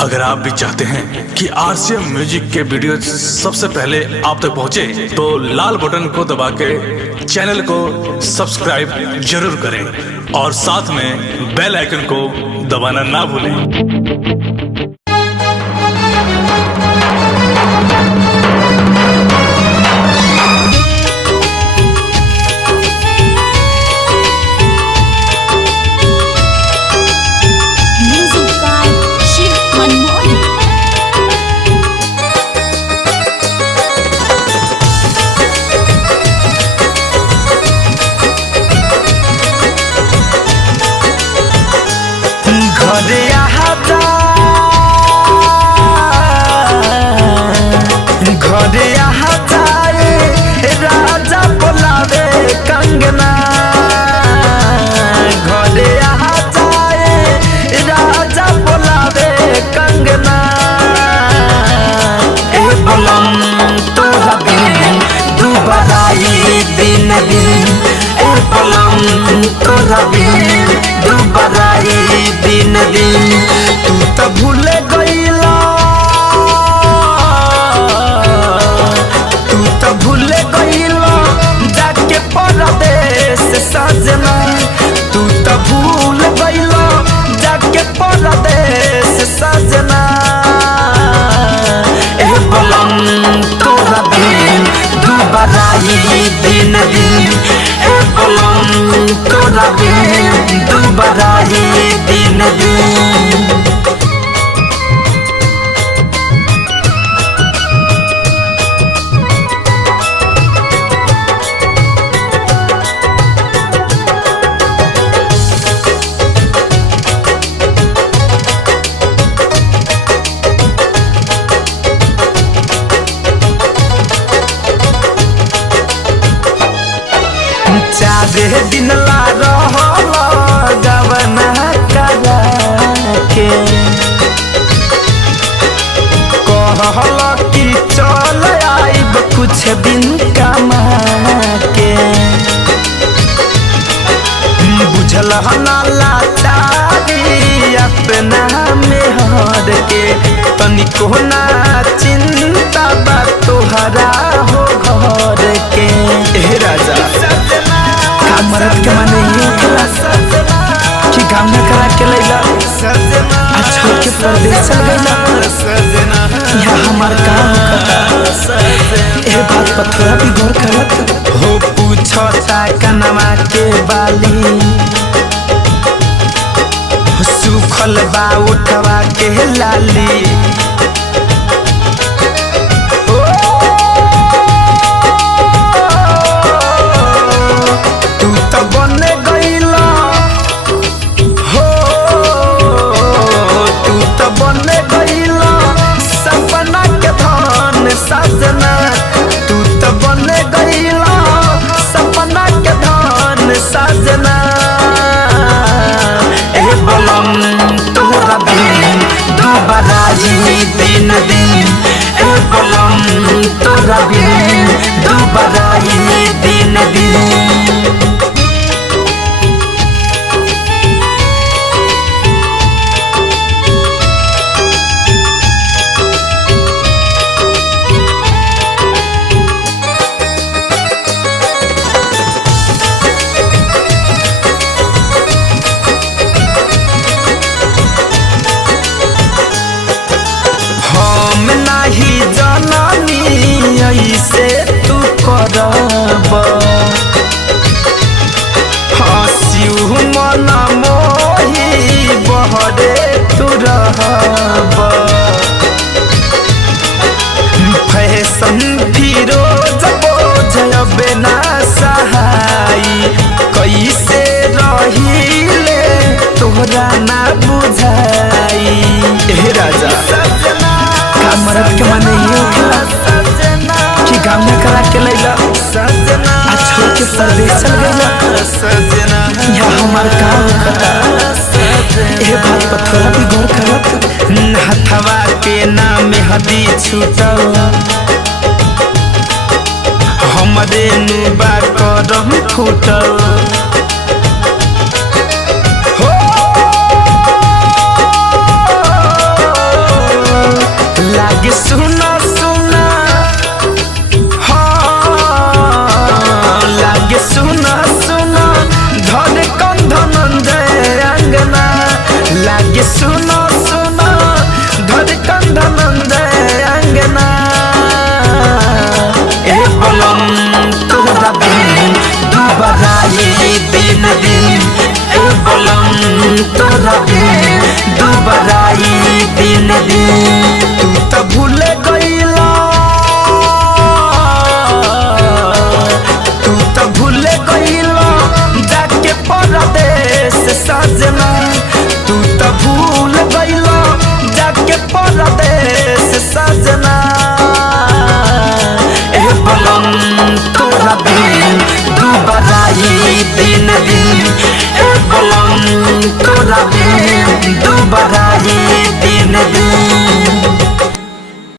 अगर आप भी चाहते हैं कि आरसीएम म्यूजिक के वीडियो सबसे पहले आप तक पहुंचे, तो लाल बटन को दबा के चैनल को सब्सक्राइब जरूर करें और साथ में बेल आइकन को दबाना ना भूलें। राजा बोलावे कंगना, घरे आ जाए राजा बोलावे कंगना। ए बोलम तोरा बिन दुबराई दिन दिन, ए बोलम तोरा बिन दुबराई दिन दिन। तू तो भूल गईला, तू तो भूल गईला जाके परदेश सजना। तू तो भूल गईला जाके परदेश सजना। ए बोलम तोरा बिन दुबराई दिन दिन, ए बोलम तोरा बिन दुबराई दिन दिन। चारे दिन ला रहल गवना करा के, कहल कि चल आइब कुछ दिन कमा के। बुझल ना लाचारी अपना में हर के, तनिको ना चिंता बा तोहरा हो घर के। ए राजा मरद के माने ये कि काम न करा के लैला छोड़ के परदेश चल गईला। यहाँ हमार काम करता ए बात पर थोड़ा भी गौर करत हो। पूछता कनवा के बाली, सूखल बा उठवा के लाली। सजना तू तो बन गईला सपना के धन सजना। ए बोलम तोरा बिन दुबराई दिन दिन, ए बोलम तोरा बिन दुबराई दिन दिन। ऐसे तू करब हंसियु मन मोही बहरे तू रहब। फैशन फिरोज बोझबे ना सहाई, कैसे रहिले तोहरा ना बुझाई। ए राजा मरद के माने ये कि काम न करा के लैला छोड़ के परदेश चल गईला। यहाँ हमार काम करता ए बात पर थोड़ा भी गौर करत। हथवा के नाम हदी छूटल हमरे नुबा करम फूटल। हो बोला दोबारा